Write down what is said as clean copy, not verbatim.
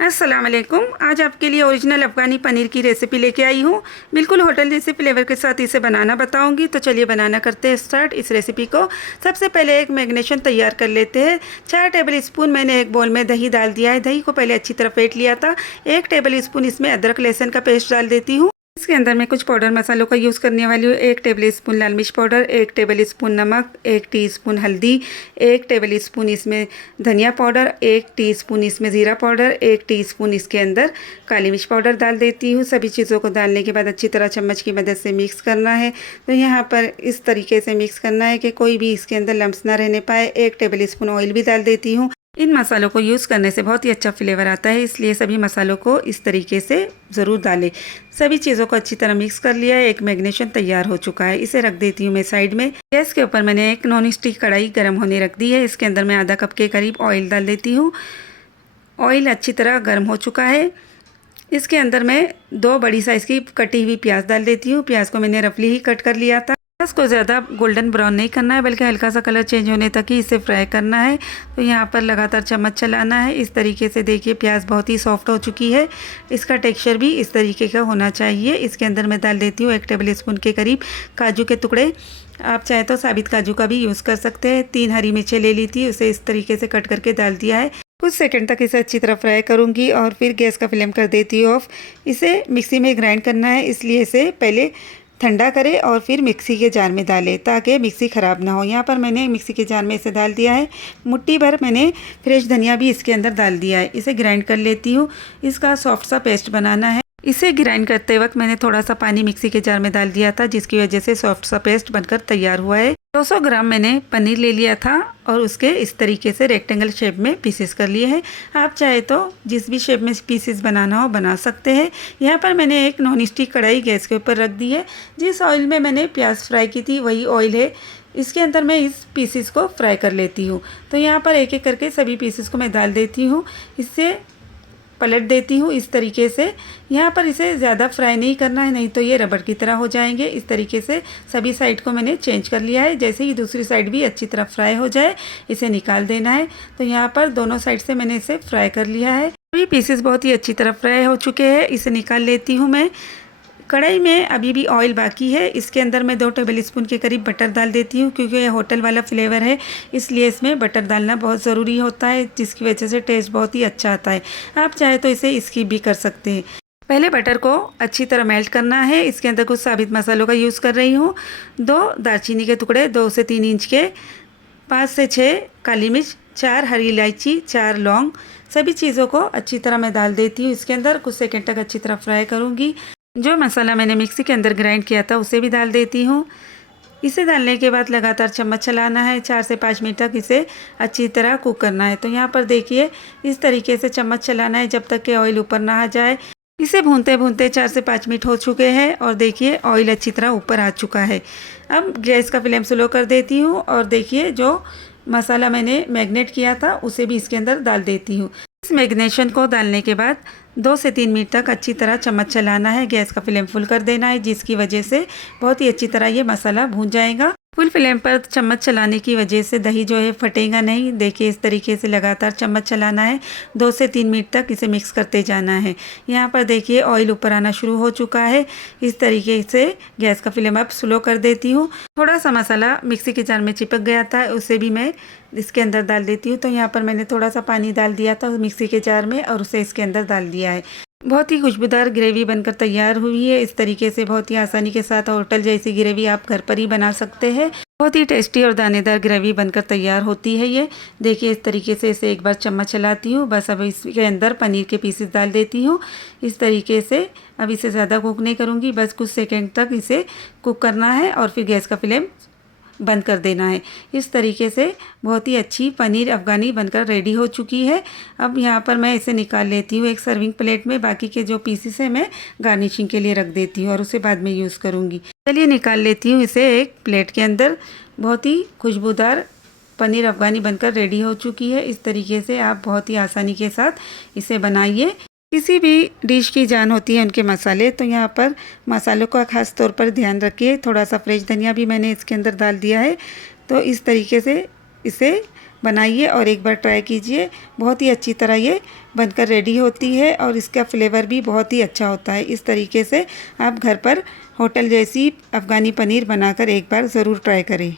अस्सलाम वालेकुम। आज आपके लिए ओरिजिनल अफ़गानी पनीर की रेसिपी लेके आई हूँ। बिल्कुल होटल जैसे फ्लेवर के साथ इसे बनाना बताऊँगी। तो चलिए बनाना करते हैं स्टार्ट इस रेसिपी को। सबसे पहले एक मैरिनेशन तैयार कर लेते हैं। 4 टेबल स्पून मैंने एक बोल में दही डाल दिया है। दही को पहले अच्छी तरह फेंट लिया था। 1 टेबल स्पून इसमें अदरक लहसुन का पेस्ट डाल देती हूँ। इसके अंदर मैं कुछ पाउडर मसालों का यूज़ करने वाली हूँ। 1 टेबल स्पून लाल मिर्च पाउडर, 1 टेबल स्पून नमक, 1 टीस्पून हल्दी, 1 टेबल स्पून इसमें धनिया पाउडर, 1 टीस्पून इसमें ज़ीरा पाउडर, 1 टीस्पून इसके अंदर काली मिर्च पाउडर डाल देती हूँ। सभी चीज़ों को डालने के बाद अच्छी तरह चम्मच की मदद से मिक्स करना है। तो यहाँ पर इस तरीके से मिक्स करना है कि कोई भी इसके अंदर लम्स ना रहने पाए। 1 टेबल स्पून ऑयल भी डाल देती हूँ। इन मसालों को यूज़ करने से बहुत ही अच्छा फ्लेवर आता है, इसलिए सभी मसालों को इस तरीके से ज़रूर डालें। सभी चीज़ों को अच्छी तरह मिक्स कर लिया है। एक मैरिनेशन तैयार हो चुका है, इसे रख देती हूँ मैं साइड में। गैस के ऊपर मैंने एक नॉन स्टिक कढ़ाई गर्म होने रख दी है। इसके अंदर मैं आधा कप के करीब ऑयल डाल देती हूँ। ऑयल अच्छी तरह गर्म हो चुका है। इसके अंदर मैं 2 बड़ी साइज़ की कटी हुई प्याज डाल देती हूँ। प्याज को मैंने रफली ही कट कर लिया था। प्याज को ज़्यादा गोल्डन ब्राउन नहीं करना है, बल्कि हल्का सा कलर चेंज होने तक ही इसे फ्राई करना है। तो यहाँ पर लगातार चम्मच चलाना है। इस तरीके से देखिए प्याज बहुत ही सॉफ्ट हो चुकी है। इसका टेक्सचर भी इस तरीके का होना चाहिए। इसके अंदर मैं डाल देती हूँ 1 टेबल स्पून के करीब काजू के टुकड़े। आप चाहे तो साबित काजू का भी यूज़ कर सकते हैं। 3 हरी मिर्चें ले ली थी, उसे इस तरीके से कट करके डाल दिया है। कुछ सेकंड तक इसे अच्छी तरह फ्राई करूंगी और फिर गैस का फ्लेम कर देती हूँ ऑफ। इसे मिक्सी में ग्राइंड करना है, इसलिए इसे पहले ठंडा करें और फिर मिक्सी के जार में डालें ताकि मिक्सी ख़राब ना हो। यहाँ पर मैंने मिक्सी के जार में इसे डाल दिया है। मुट्ठी भर मैंने फ्रेश धनिया भी इसके अंदर डाल दिया है। इसे ग्राइंड कर लेती हूँ। इसका सॉफ्ट सा पेस्ट बनाना है। इसे ग्राइंड करते वक्त मैंने थोड़ा सा पानी मिक्सी के जार में डाल दिया था, जिसकी वजह से सॉफ्ट सा पेस्ट बनकर तैयार हुआ है। 200 ग्राम मैंने पनीर ले लिया था और उसके इस तरीके से रेक्टेंगल शेप में पीसेस कर लिए हैं। आप चाहे तो जिस भी शेप में पीसेस बनाना हो बना सकते हैं। यहाँ पर मैंने एक नॉन स्टिक कढ़ाई गैस के ऊपर रख दी है। जिस ऑयल में मैंने प्याज फ्राई की थी वही ऑयल है। इसके अंदर मैं इस पीसेस को फ्राई कर लेती हूँ। तो यहाँ पर एक एक करके सभी पीसेस को मैं डाल देती हूँ। इससे पलट देती हूँ इस तरीके से। यहाँ पर इसे ज़्यादा फ्राई नहीं करना है, नहीं तो ये रबड़ की तरह हो जाएंगे। इस तरीके से सभी साइड को मैंने चेंज कर लिया है। जैसे ही दूसरी साइड भी अच्छी तरह फ्राई हो जाए इसे निकाल देना है। तो यहाँ पर दोनों साइड से मैंने इसे फ्राई कर लिया है। सभी पीसेस बहुत ही अच्छी तरह फ्राई हो चुके हैं। इसे निकाल लेती हूँ मैं। कढ़ाई में अभी भी ऑयल बाकी है। इसके अंदर मैं 2 टेबल स्पून के करीब बटर डाल देती हूँ, क्योंकि ये होटल वाला फ्लेवर है, इसलिए इसमें बटर डालना बहुत ज़रूरी होता है, जिसकी वजह से टेस्ट बहुत ही अच्छा आता है। आप चाहे तो इसे स्किप भी कर सकते हैं। पहले बटर को अच्छी तरह मेल्ट करना है। इसके अंदर कुछ साबित मसालों का यूज़ कर रही हूँ। 2 दालचीनी के टुकड़े 2 से 3 इंच के, 5 से 6 काली मिर्च, 4 हरी इलायची, 4 लौंग। सभी चीज़ों को अच्छी तरह मैं डाल देती हूँ। इसके अंदर कुछ सेकंड तक अच्छी तरह फ्राई करूँगी। जो मसाला मैंने मिक्सी के अंदर ग्राइंड किया था उसे भी डाल देती हूँ। इसे डालने के बाद लगातार चम्मच चलाना है। 4 से 5 मिनट तक इसे अच्छी तरह कुक करना है। तो यहाँ पर देखिए इस तरीके से चम्मच चलाना है जब तक कि ऑयल ऊपर ना आ जाए। इसे भूनते भूनते 4 से 5 मिनट हो चुके हैं और देखिए ऑयल अच्छी तरह ऊपर आ चुका है। अब गैस का फ्लेम स्लो कर देती हूँ और देखिए जो मसाला मैंने मैरिनेट किया था उसे भी इसके अंदर डाल देती हूँ। इस मैरिनेशन को डालने के बाद 2 से 3 मिनट तक अच्छी तरह चम्मच चलाना है। गैस का फ्लेम फुल कर देना है, जिसकी वजह से बहुत ही अच्छी तरह ये मसाला भून जाएगा। फुल फ्लेम पर चम्मच चलाने की वजह से दही जो है फटेगा नहीं। देखिए इस तरीके से लगातार चम्मच चलाना है। 2 से 3 मिनट तक इसे मिक्स करते जाना है। यहाँ पर देखिए ऑयल ऊपर आना शुरू हो चुका है। इस तरीके से गैस का फ्लेम अब स्लो कर देती हूँ। थोड़ा सा मसाला मिक्सी के जार में चिपक गया था, उसे भी मैं इसके अंदर डाल देती हूँ। तो यहाँ पर मैंने थोड़ा सा पानी डाल दिया था मिक्सी के जार में और उसे इसके अंदर डाल दिया है। बहुत ही खुशबूदार ग्रेवी बनकर तैयार हुई है। इस तरीके से बहुत ही आसानी के साथ होटल जैसी ग्रेवी आप घर पर ही बना सकते हैं। बहुत ही टेस्टी और दानेदार ग्रेवी बनकर तैयार होती है ये। देखिए इस तरीके से इसे एक बार चम्मच चलाती हूँ। बस अब इसके अंदर पनीर के पीसेस डाल देती हूँ। इस तरीके से अब इसे ज़्यादा कुक नहीं करूँगी, बस कुछ सेकंड तक इसे कुक करना है और फिर गैस का फ्लेम बंद कर देना है। इस तरीके से बहुत ही अच्छी पनीर अफ़गानी बनकर रेडी हो चुकी है। अब यहाँ पर मैं इसे निकाल लेती हूँ एक सर्विंग प्लेट में। बाकी के जो पीसेस हैं मैं गार्निशिंग के लिए रख देती हूँ और उसे बाद में यूज़ करूँगी। चलिए निकाल लेती हूँ इसे एक प्लेट के अंदर। बहुत ही खुशबूदार पनीर अफ़गानी बनकर रेडी हो चुकी है। इस तरीके से आप बहुत ही आसानी के साथ इसे बनाइए। किसी भी डिश की जान होती है उनके मसाले, तो यहाँ पर मसालों का ख़ास तौर पर ध्यान रखिए। थोड़ा सा फ्रेश धनिया भी मैंने इसके अंदर डाल दिया है। तो इस तरीके से इसे बनाइए और एक बार ट्राई कीजिए। बहुत ही अच्छी तरह ये बनकर रेडी होती है और इसका फ्लेवर भी बहुत ही अच्छा होता है। इस तरीके से आप घर पर होटल जैसी अफ़गानी पनीर बनाकर एक बार ज़रूर ट्राई करें।